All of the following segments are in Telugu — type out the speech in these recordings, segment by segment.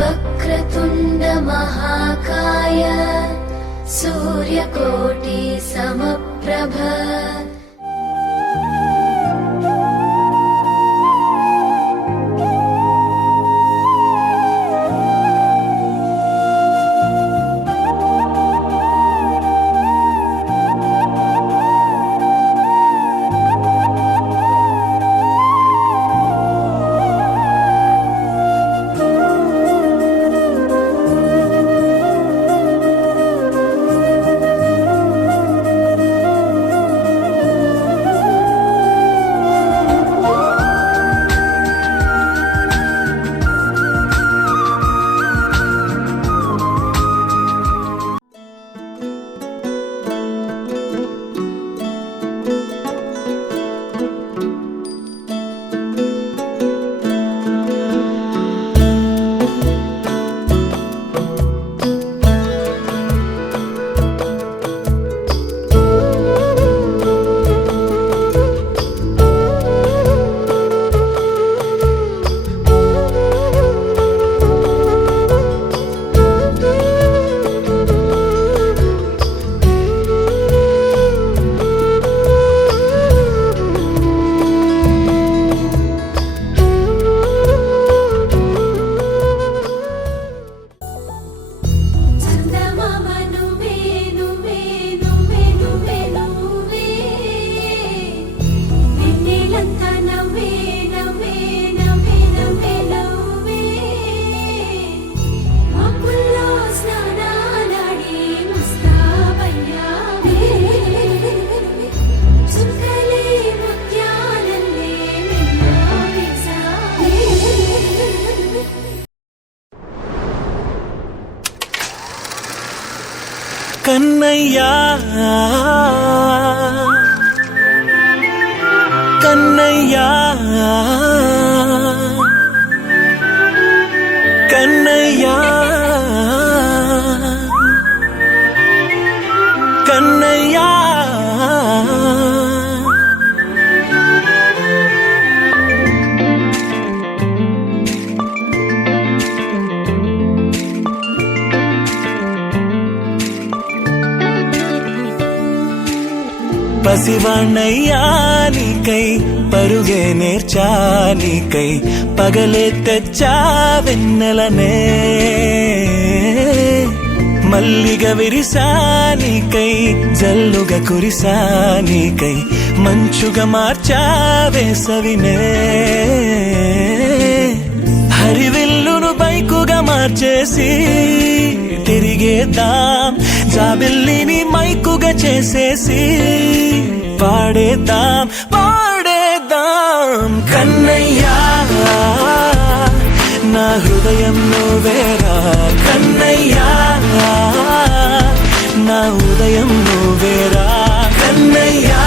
वक्रतुण्ड महाकाय सूर्यकोटि समप्रभ। కన్నయ్యా కన్నయ్యా కన్నయ్యా కన్నయ్యా పసివాణ్ణయ్యా నీకై పరుగే నేర్చా నీకై పగలే తెచ్చా వెన్నెలనే మల్లిగ విరిసా నీకై జల్లుగా కురిసా నీకై మంచుగా మార్చా వేసవినే హరివిల్లును బైకుగా మార్చేసి తిరిగేద్దాం జాబిల్లిని మైకుగా చేసేసి పాడేద్దాం పాడేద్దాం కన్నయ్యా నా హృదయం నువ్వేరా కన్నయ్యా నా ఉదయం నువ్వేరా కన్నయ్యా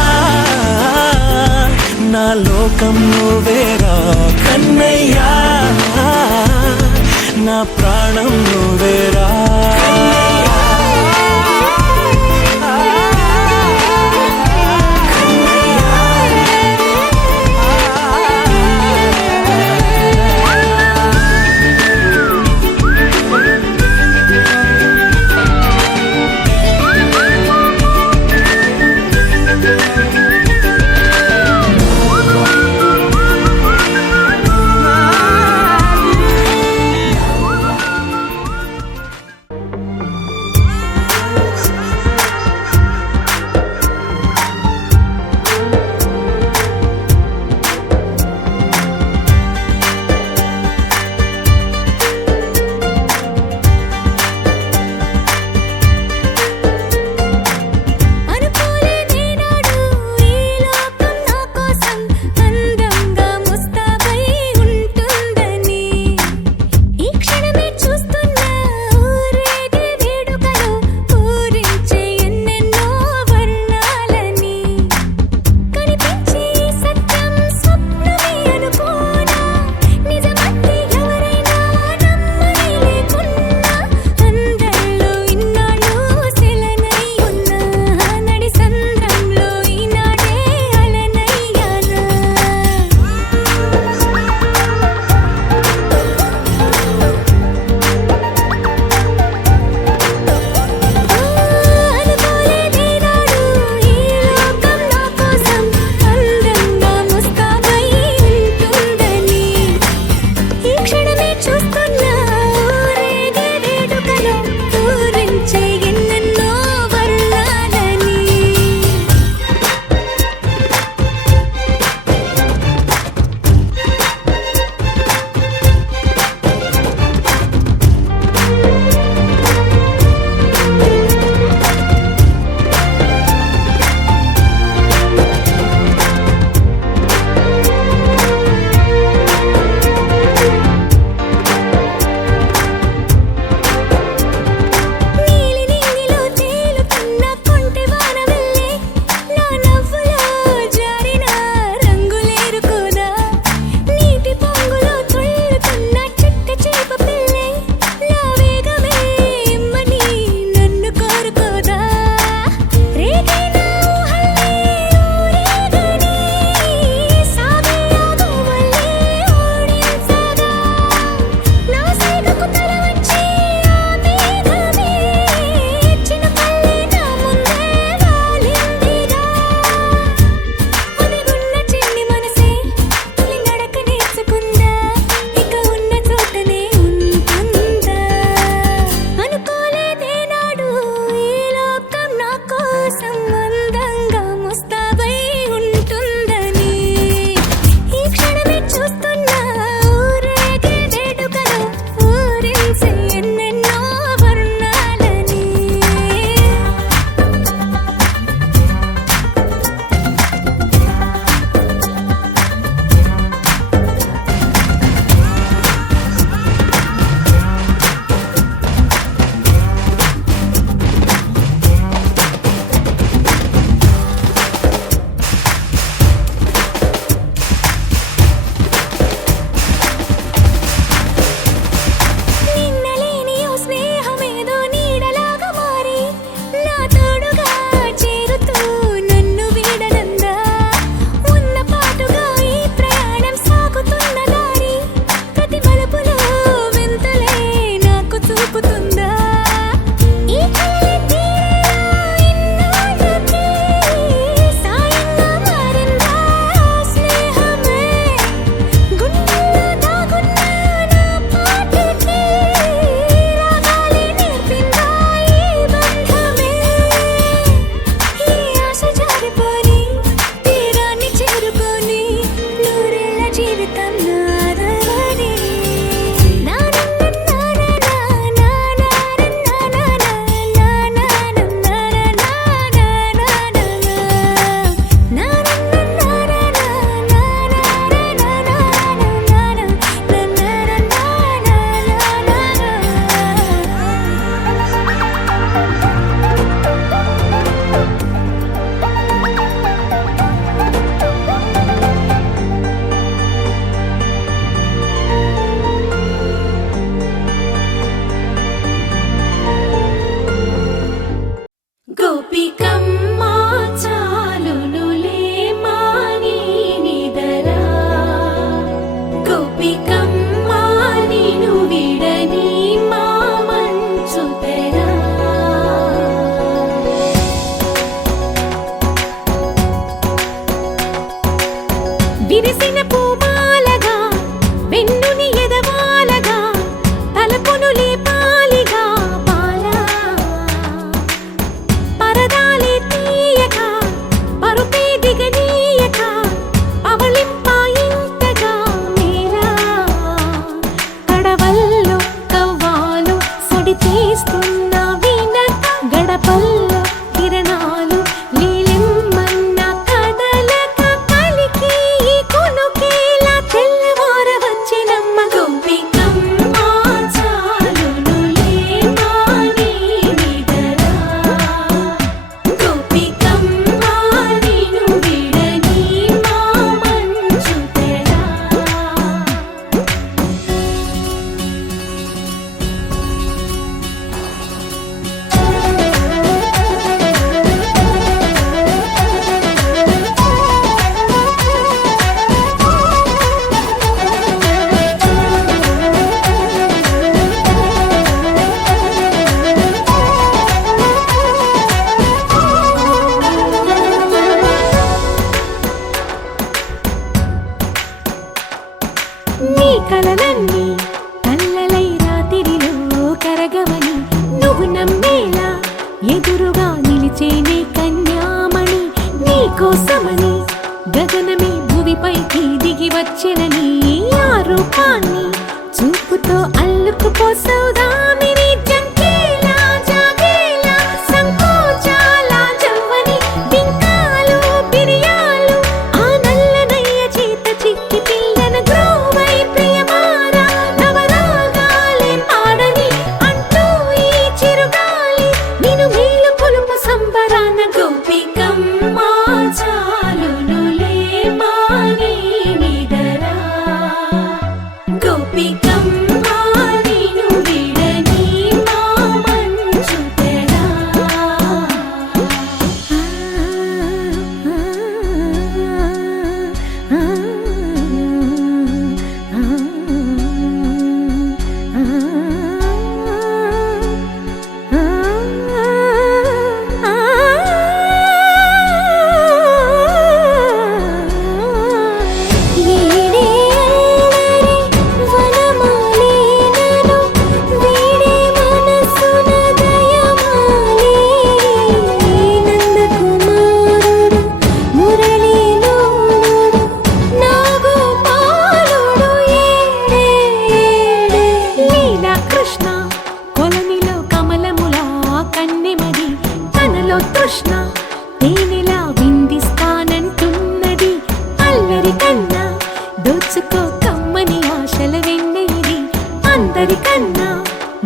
నా లోకం నువ్వేరా కన్నయ్యా నా ప్రాణం నువ్వేరా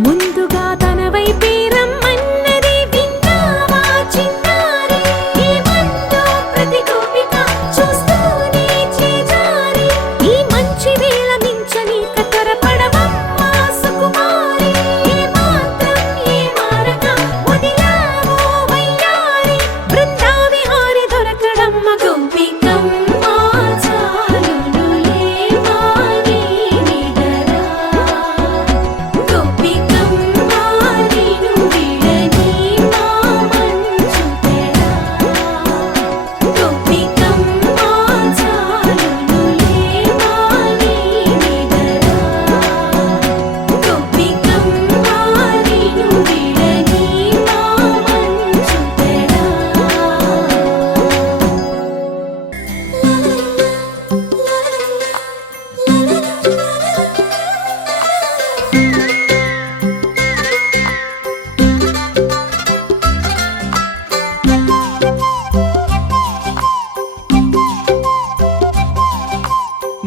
ముందుగా తన వైపే రమ్మన్నది విన్నావా చిన్నారి ఏమందో ప్రతి గోపిక చూస్తూనే చేజారి ఈ మంచి వేళ మించని కతరపడవమ్మా సుకుమారి ఏ మాత్రం ఏ మారక వదిలావో వయ్యారి బృందావిహారి దొరకడమ్మ గోపికమ్మ చాలునులే మాని నిదరా గోపికమ్మ నిను విడని మా మంచు తెరా గోపికమ్మ చాలునులే మాని నిదరా గోపికమ్మ నిను విడని మా మంచు తెరా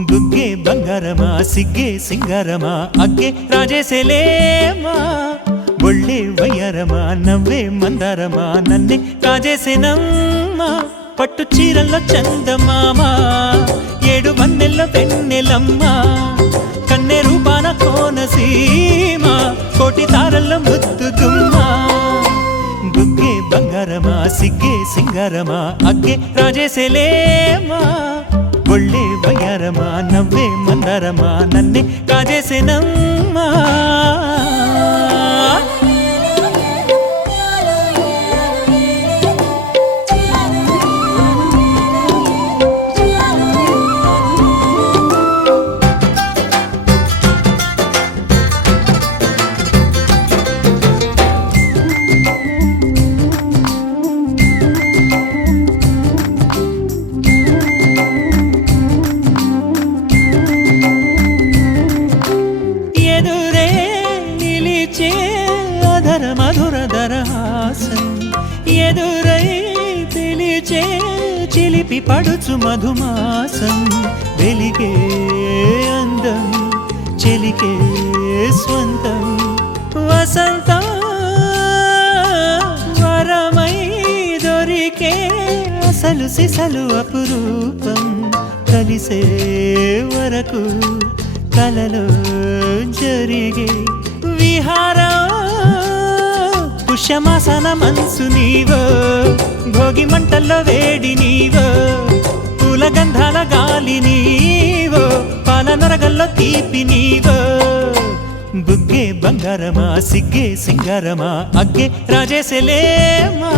బుగ్గే బంగారమా సిగ్గే సింగారమా అగ్గే రాజేసేలేమా ఒళ్ళే వయ్యారమా నవ్వే మందారమా నన్నే కాజేసేనమ్మా పట్టు చీరల్లో చందమామా ఏడు వన్నెల్లో వెన్నెలమ్మా కన్నె రూపాన కోనసీమ కోటి తారల్లో ముద్దుగుమ్మా బుగ్గే బంగారమా సిగ్గే సింగారమా అగ్గే రాజేసేలేమా ఒళ్ళే వయ్యారమా నవ్వే మందారమా నన్నే కాజేసేనమ్మా ఎదురే నిలిచే అధర మధుర దరహాసం ఎదురై పిలిచే చిలిపి పడుచు మధుమాసం వెలిగే అందం చెలికే స్వంతం వసంతం వరమై దొరికే అసలు సిసలు అపురూపం కలిసే వరకు కలలో జరిగే విహారం పుష్యమాసన మనసు నీవో భోగి మంటల్లో వేడి నీవో పూల గంధాల గాలి నీవో పాల నరగల్లో తీపి నీవో బుగ్గే బంగారమా సిగ్గే సింగారమా అగ్గే రాజేసేలేమా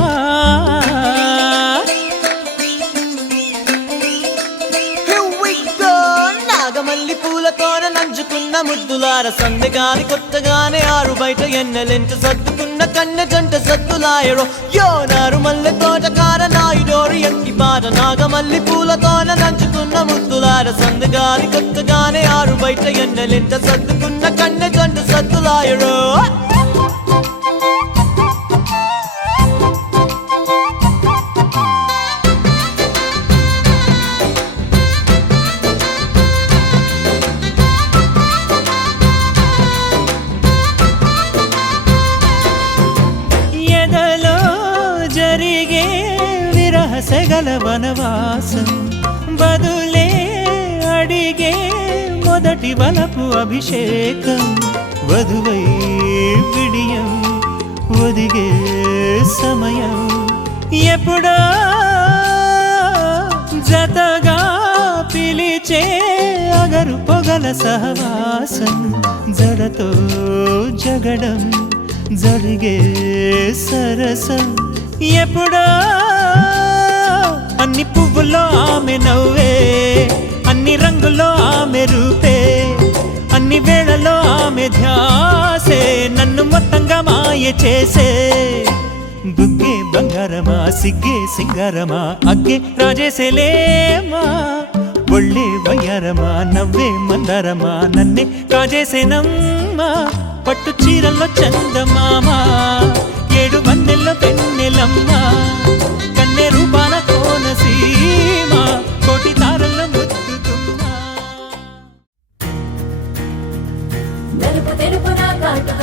నాగమల్లి పూలతోన నంచుకున్న ముద్దులార సందెగాని కొత్తగానే ఆరు బయట ఎన్నెలెంట సర్దుకున్న కన్నె జంట సద్దులాయరో యోనారు మల్లె తోటకార నాయుడోరు ఎంటి బాట నాగమల్లి పూలతోన నంచుకున్న ముద్దులార సందెగాని కొత్తగానే ఆరు బయట ఎన్నెలెంట సర్దుకున్న కన్నె జంట సద్దులాయరో ఎదలో జరిగే విరహసగల వనవాసం బదులే అడిగే మొదటి వలపు అభిషేకం వధువై విడియం ఒదిగే సమయం ఎప్పుడో జతగా పిలిచే అగరు పొగల సహవాసం జడతో జగడం జరిగే సరసం ఎప్పుడో అన్ని పువ్వుల్లో ఆమె నవ్వే అన్ని రంగుల్లో ఆమె రూపే అన్ని వేళల్లో ఆమె ధ్యాసే నన్ను మొత్తంగా మాయ చేసే బుగ్గే బంగారమా సిగ్గే సింగారమా అగ్గే రాజేసేలేమా ఒళ్ళే వయ్యారమా నవ్వే మందారమా నన్నే కాజేసేనమ్మా పట్టు చీరల్లో చందమామా ఏడు వన్నెల్లో పెన్నెలమ్మ కన్నె రూపాన కోనసీమ కోటి తారల్లో ముద్దుగుమ్మా నలుపు తెలుపున కాటుక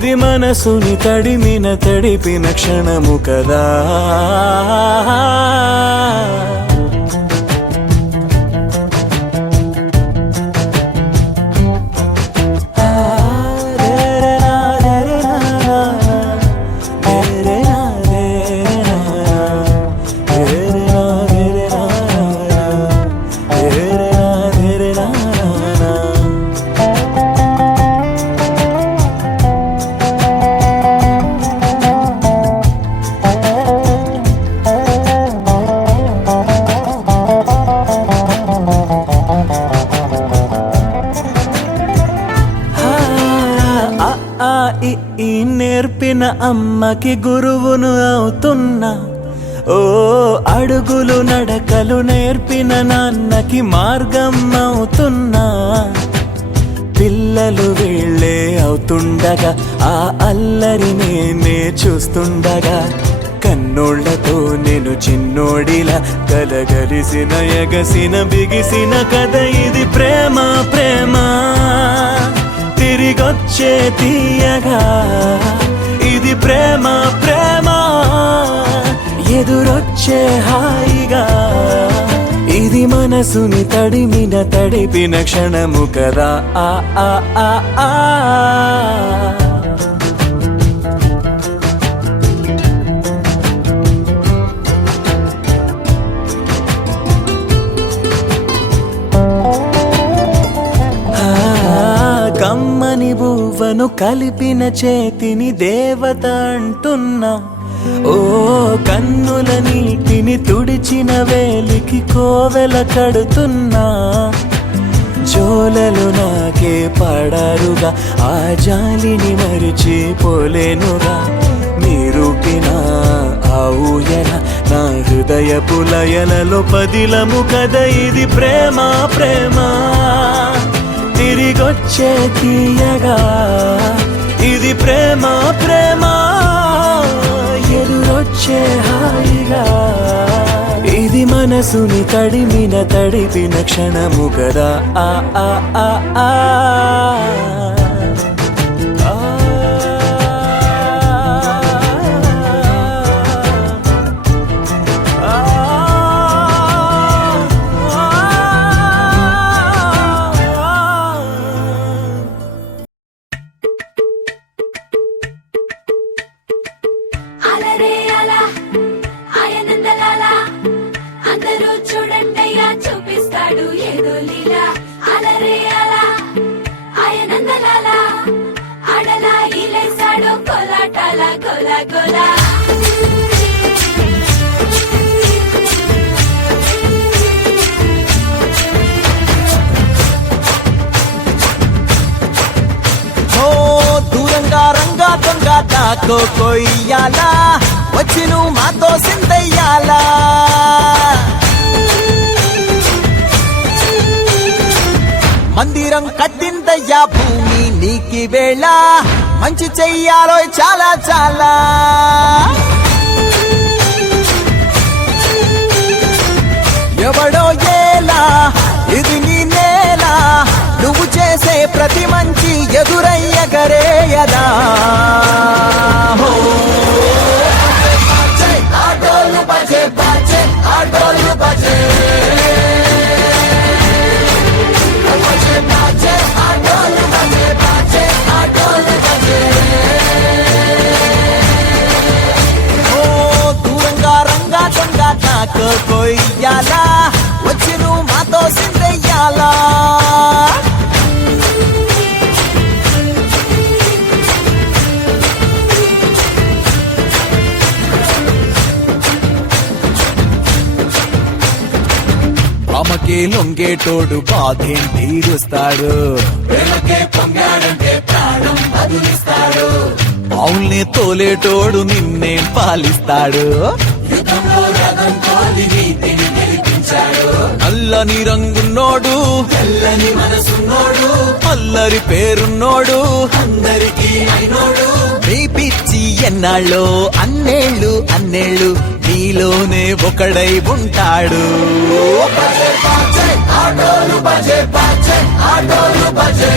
ఇది మనసుని తడిపిన క్షణము కదా. ఈ నేర్పిన అమ్మకి గురువును అవుతున్నా. ఓ అడుగులు నడకలు నేర్పిన నాన్నకి మార్గం అవుతున్నా. పిల్లలు వీళ్ళే అవుతుండగా ఆ అల్లరి నేనే చూస్తుండగా కన్నోళ్లతో నేను చిన్నోడిలా కలగలిసిన ఎగసిన బిగిసిన కథ ఇది. ప్రేమ ప్రేమ తిరిగొచ్చే తీయగా ఇది. ప్రేమ ప్రేమ ఎదురొచ్చే హాయిగా ఇది. మనసుని తడిపిన క్షణము కదా. ఆ ఆ ఆ ఆ కమ్మని బువ్వను కలిపిన చేతిని దేవత అంటున్నా. ఓ కన్నుల నీటిని తుడిచిన వేలికి కోవెల కడుతున్నా. జోలలు నాకే పడారుగా ఆ జాలిని మరిచిపోలేనుగా. మీరూపిన ఆ ఊయల నా హృదయపు లయలలో పదిలము కదా ఇది. ప్రేమ ప్రేమ తిరిగొచ్చే తీయగా ఇది. ప్రేమ ప్రేమ ఎదురొచ్చే హాయిగా ఇది. మనసుని తడిపిన క్షణము కదా. ఆ ఆ ఆ ఆ అలరే అలా ఆయనందలాలా అందరూ చూడండయ్యా చూపిస్తాడు ఏదో లీలా. అలరే అలా ఆయనందలాలా ఆడలా ఇలేసాడు కోలాటాల గోలా గోలా. దూరంగా రంగా దొంగ దాకో కొయ్యాలా వచ్చి నువ్వు మాతో సిందయ్యాలా. మందిరం కట్టిందయ్యా భూమి నీకి వేళ మంచి చెయ్యాలో చాలా చాలా. ఎవడో ఏలా ఇది నీ నేల నువ్వు చేసే ప్రతి మంచి ఎదురయ్యగరేయదా. ఆటోలు బజే బాజే ఆటోలు బజే ఆటోలు బజే బాజే ఆటోలు బజే. ఓ దూరంగా రంగా దొంగ నాకు కొయ్యాలా వచ్చి నువ్వు మాతో సిందయ్యాలా. అమ్మకే లొంగేటోడు బాధేం తీరుస్తాడు. అవుల్ని తోలేటోడు నిన్నే పాలిస్తాడు. నల్లని రంగున్నోడు తెల్లని మనసున్నోడు అల్లరి పేరున్నోడు అందరికీ అయినోడు. నీ పిచ్చి ఎన్నాళ్ళో అన్నేళ్ళు అన్నేళ్ళు నీలోనే ఒకడై ఉంటాడు. ఆటోలు బజే బాజే ఆటోలు బజే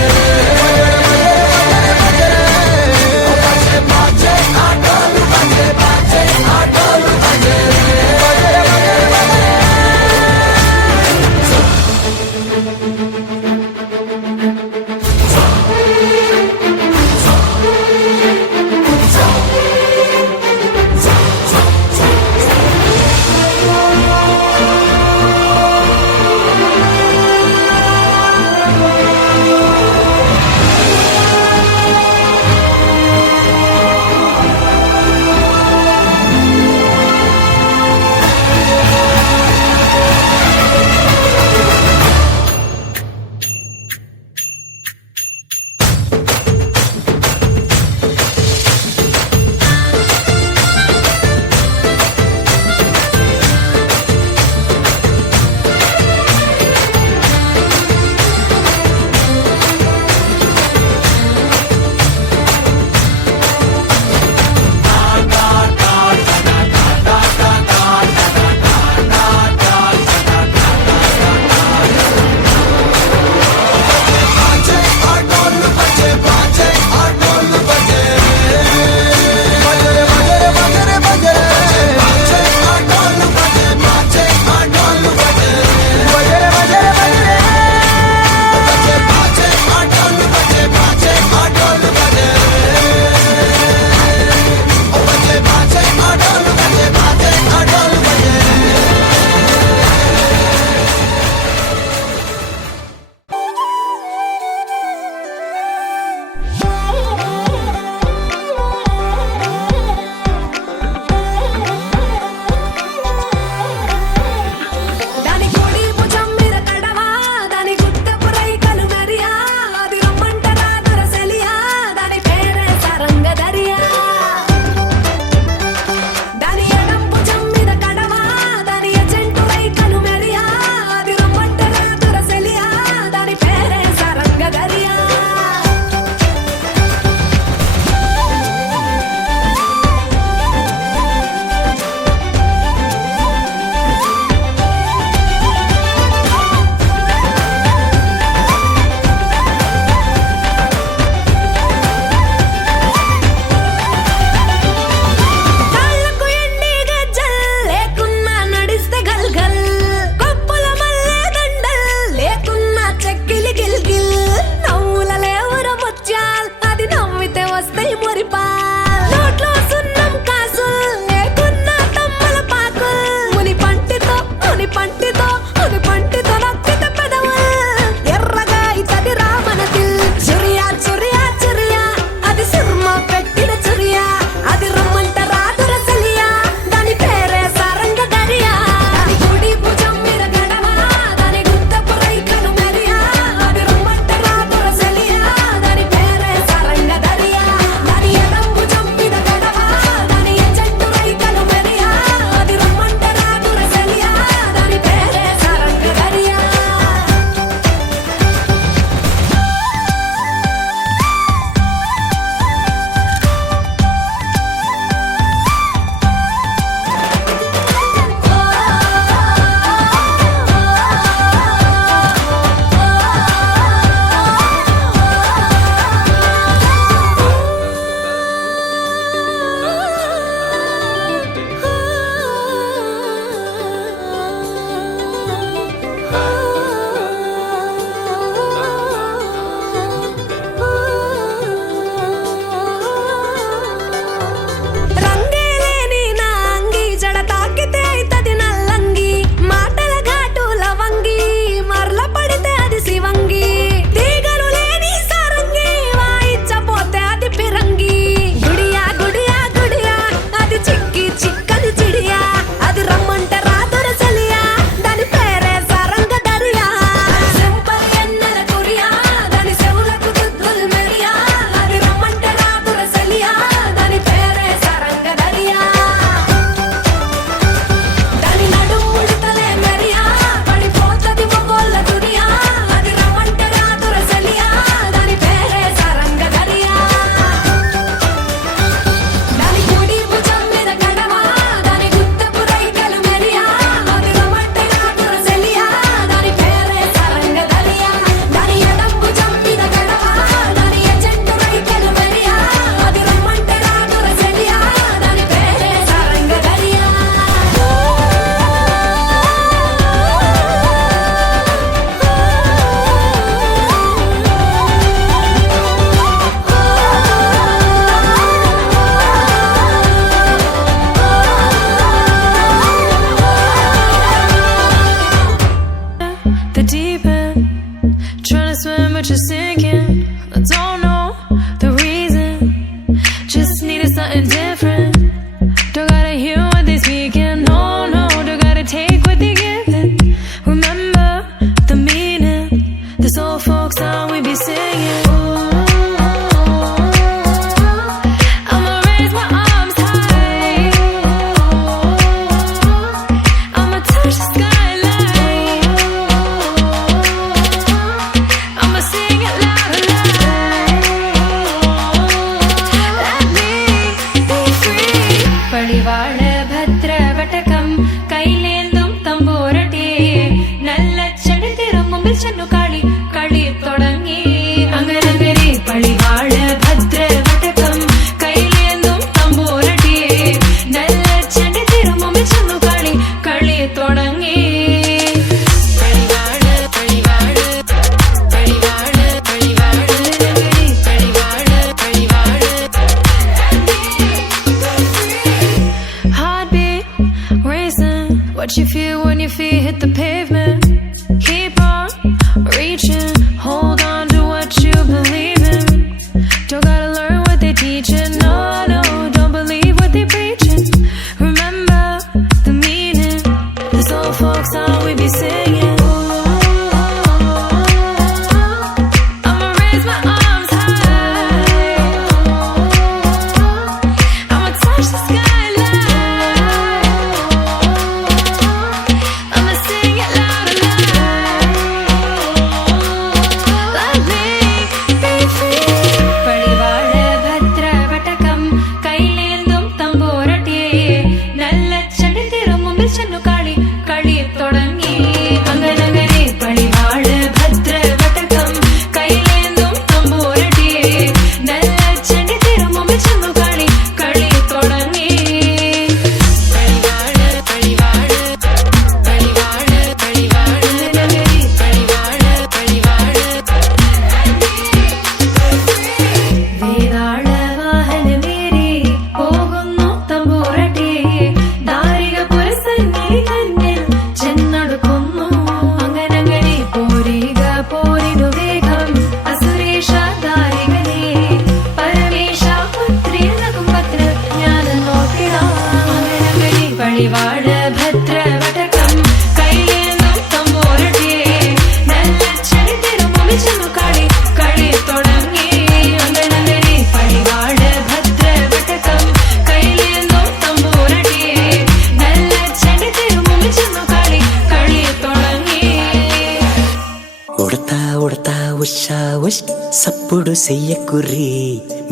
nothing different. Don't gotta hear what they speaking. No, no, don't gotta take what they giving. Remember the meaning. This old folk song we be singing. I'ma raise my arms high. I'ma touch the skyline. I'ma sing it loud and loud. Let me be free. Padivaad bhadra vatakam kailenthum tamborate nalla chadi thirumumbil channu kali kali thodangi angarangare padivaad bhadra vatakam kailenthum tamborate nalla chadi thirumumbil channu kali kali thodangi padivaad padivaad padivaad padivaad padivaad Heartbeat racing. What you feel when your feet hit the pavement. Keep on reaching. Hold on to what you believe in. Don't gotta learn what they teaching. No, no, don't believe what they preaching. Remember the meaning. This old folk song we be singing. I'ma raise my arms high. I'ma touch the skyline. I'ma sing it loud and loud. Let me be free. Padivaad bhadra vatakam kailenthum tamborate nalla chadi thirumumbil channu kali kali thodangi anganagare padivaad bhadra vatakam kailenthum tamborate nalla chadi thirumumbil channu kali kali thodangi padivaad padivaad padivaad padivaad nagari padivaad padivaad വേദാള വാഹനമേറി പോകുന്നു തമ്പുരാട്ടി ദാരിക പുരസന്നിധി തന്നിൽ ചെന്നടുക്കുന്നു അങ്ങനങ്ങനെ പോരിക പോരിനു വേഗം അസുരേഷ ദാരികനെ പരമേശ പുത്രിനകും പത്ര ജ്ഞാനം നോക്കിടാം അങ്ങനങ്ങനെ പടിവാട് ഭദ്ര വടകം കൈലേന്തും തമ്പുരാട്ടി നല്ല ചെടി തിരുമുമ്പിൽ ചെന്നു കളി കളി തുടങ്ങി അങ്ങനങ്ങനെ പടിവാട് ഭദ്ര വടകം കൈലേന്തും തമ്പുരാട്ടി നല്ല ചെടി തിരുമുമ്പിൽ ചെന്നു കളി കളി തുടങ്ങി ఉడతా ఉడతా ఉషా ఉష్ సప్పుడు చెయ్యకుర్రి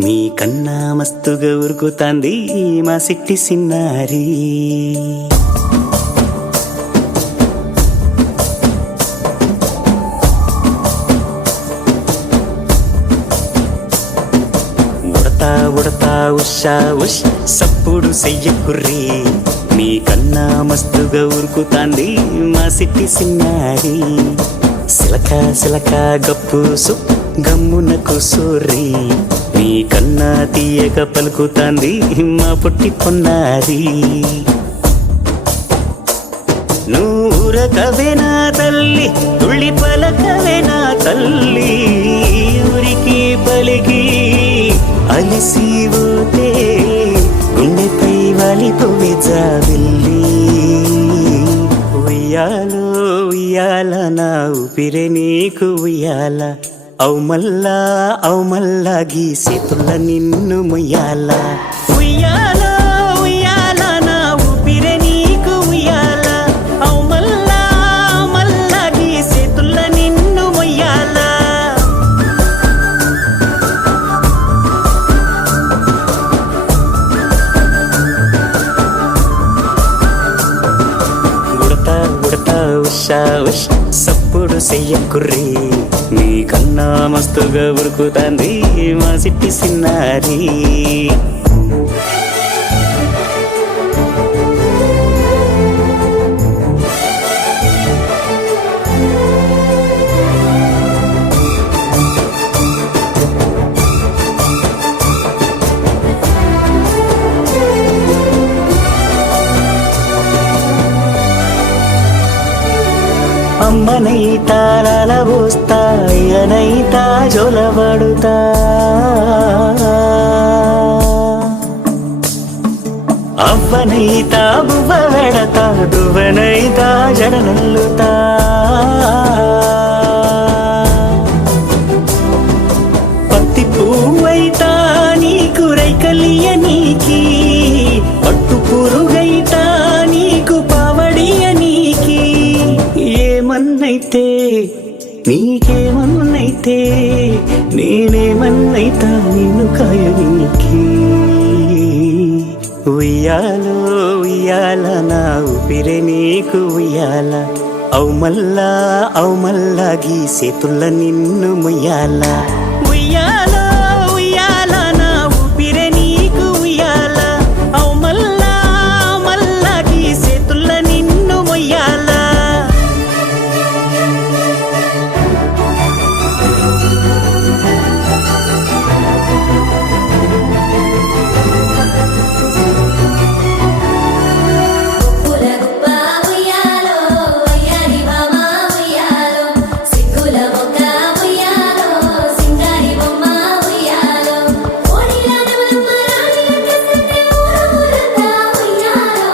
మీ కన్నా మస్తుగా ఉరుకుతాంది మా సిట్టి సిన్నారి ఉడతా ఉడతా ఉషా ఉష్ సప్పుడు చెయ్యకుర్రి మీ కన్నా మస్తుగా ఉరుకుతాంది మా సిట్టి సిన్నారి సిలక సిలక గప్పు సు గమ్మున కూసోర్రి మీ కన్నా తీయక పలుకుతాంది మా పొట్టి పొన్నారి నూరకవేనా తల్లి తుళ్ళి పలకవేనా తల్లి ఊరికి పలికి అలిసిపోతే గుండెపై వాలిపోవే జాబిల్లి ఉయ్యాలో ఉయ్యాల నా ఊపిరే నీకు ఉయ్యాల అవు మల్లా గీసేతుల్ల నిన్ను ముయ్యాల ఉయ్యాల ఉయ్యాల నా ఊపిరే నీకు ఉయ్యాల అవు మల్లా గీసేతుల్ల నిన్ను ముయ్యాల ఉడతా ఉడతా ఉషా ఉష్ సప్పుడు చెయ్యకుర్రి మీ కన్నా మస్తుగా ఉరుకుతాంది మా సిట్టి సిన్నారి అమ్మనైతా లలబోస్తా అయ్యనైతా జొలబడుతా ಅವ್ವನೈತಾ ಬುವ್ವ ಬೆಡತಾ ದುವ್ವನೈತಾ ಜಡನಲ್ಲುತ್ತಾ పత్తి పువ్వైతా నీకు రైకలియనీకి పట్టు పురుగైతా నీకు పావడియనీకి ఏమన్నైతే నీకేమన్నైతే నేనేమన్నైతా నిన్ను కాయనీకి ఉయ్యాలో ఉయ్యాల నా ఊపిరే నీకు ఉయ్యాల అవు మల్లా గీసేతుల్ల నిన్ను ముయ్యాల ఉయ్యాలో ఉయ్యాల నా ఊపిరే నీకు ఉయ్యాల అవు మల్లా గీసేతుల్ల నిన్ను ముయ్యాల పుల గుప్ప ఉయ్యాలో అయ్యారి మామ ఉయ్యాలో సిగ్గుల మొక్క ఉయ్యాలో సింగారి బొమ్మ ఉయ్యాలో ఓడిల నమలమ్మ రాణిల కసంటే ఊరంతా ఉయ్యాలో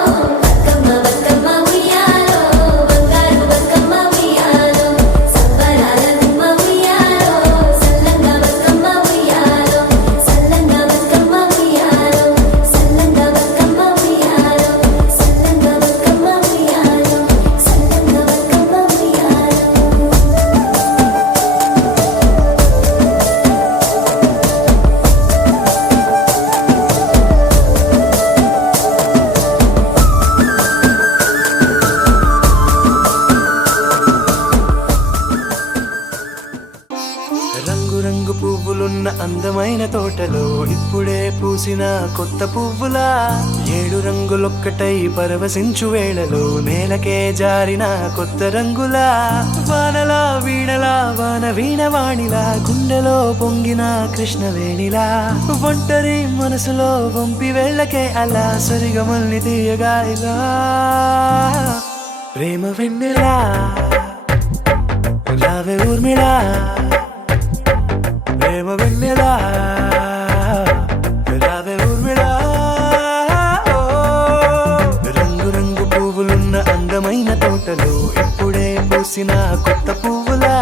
బతుకమ్మ ఉయ్యాలో బంగారు బతుకమ్మ ఉయ్యాలో సంబరాల గుమ్మ ఉయ్యాలో సల్లంగా బతుకమ్మ ఉయ్యాలో సల్లంగా బతుకమ్మ ఉయ్యాలో సల్లంగా బతుకమ్మ ఉయ్యాలో సల్లంగా బతుకమ్మ ఉయ్యాలో సల్లంగా బతుకమ్మ ఉయ్యాలో రంగు రంగు పువ్వులున్న అందమైన తోటలో ఇప్పుడే పూసిన కొత్త పువ్వులా 7 రంగులొక్కటై పరవశించు వేళలో నేలకే జారిన కొత్త రంగులా వానలా వీణలా వాన వీణవాణిలా గుండెలో పొంగిన కృష్ణవేణిలా ఒంటరి మనసులో వంపి వెళ్ళకే అలా సరిగమల్ని తీయగా ఇలా ప్రేమ వెన్నెలా రావే ఊర్మిళా ప్రేమ వెన్నెలా రావే ఊర్మిళా రంగు రంగు పువ్వులున్న అందమైన తోటలో ఇప్పుడే పూసిన కొత్త పువ్వులా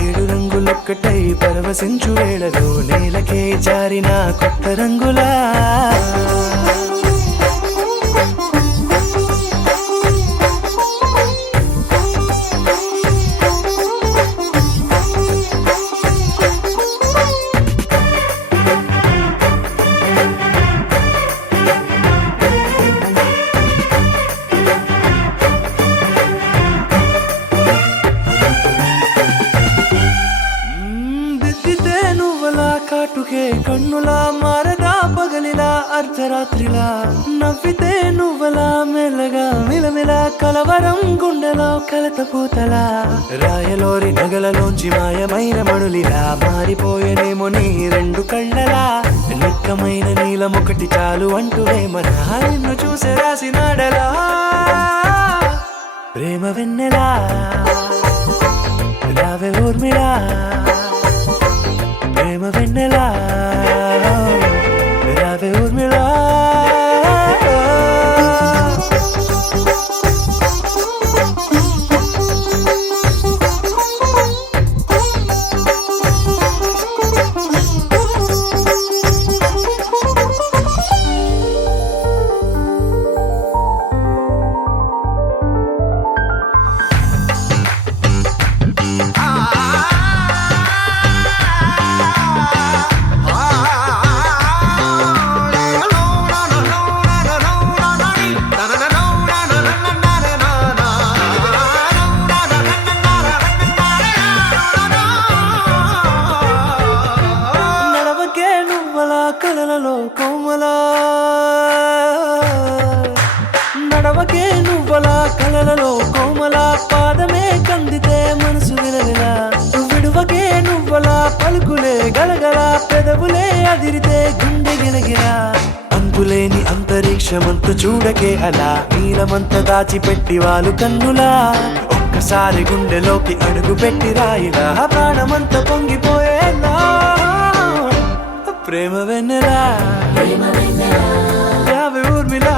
7 రంగులొక్కటై పరవశించు వేళలో నేలకే జారిన కొత్త రంగులా దిద్దితే నువ్వలా కాటుకే కన్నులా మారదా పగలిలా అర్ధరాత్రిలా నవ్వితే నువ్వలా మెల్లగా మిలమిలా కలవరం గుండెలో కలత పూతలా రాయలోరి నగలలోంచి మాయమైన మణులిలా మారిపోయేనేమో నీ 2 కళ్ళలా నిక్కమైన నీలమొకటి చాలు అంటూ వేమనా నిన్ను చూసే రాసినాడలా ప్రేమ వెన్నెలా రావే ఊర్మిళా ప్రేమ వెన్నెలా రావే ఊర్మిళా కలలలో కోమలా నడవకే నువ్వలా కలలలో కోమలా పాదమే కందితే మనసు విలవిలా విడువకే నువ్వలా పలుకులే గలగల పెదవులే అదిరితే గుండె గిలగిలా అంతులేని అంతరిక్షమంతు చూడకే అలా నీలమంత దాచిపెట్టి వాళ్ళు కన్నులా ఒక్కసారి గుండెలోకి అడుగు పెట్టి రాయిలా ప్రాణమంత పొంగిపోయేలా ప్రేమ వెన్నెలా రావే ఊర్మిళా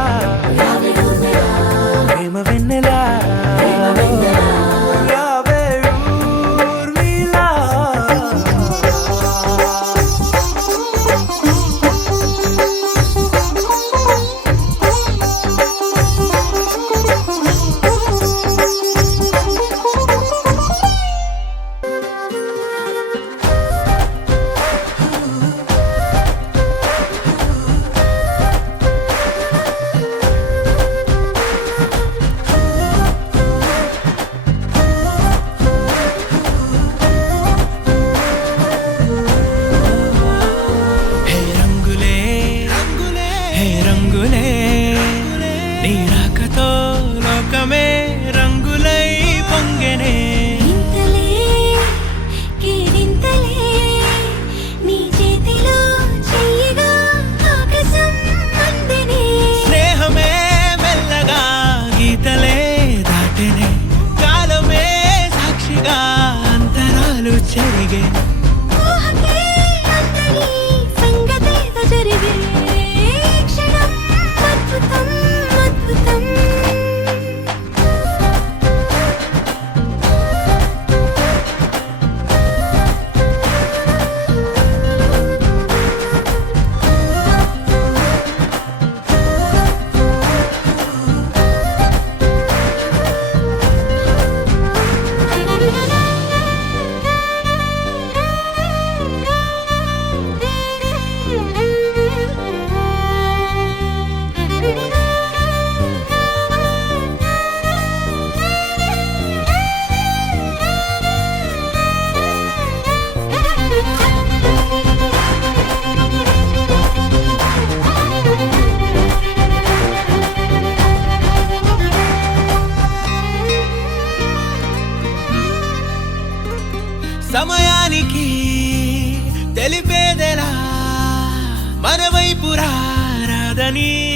అని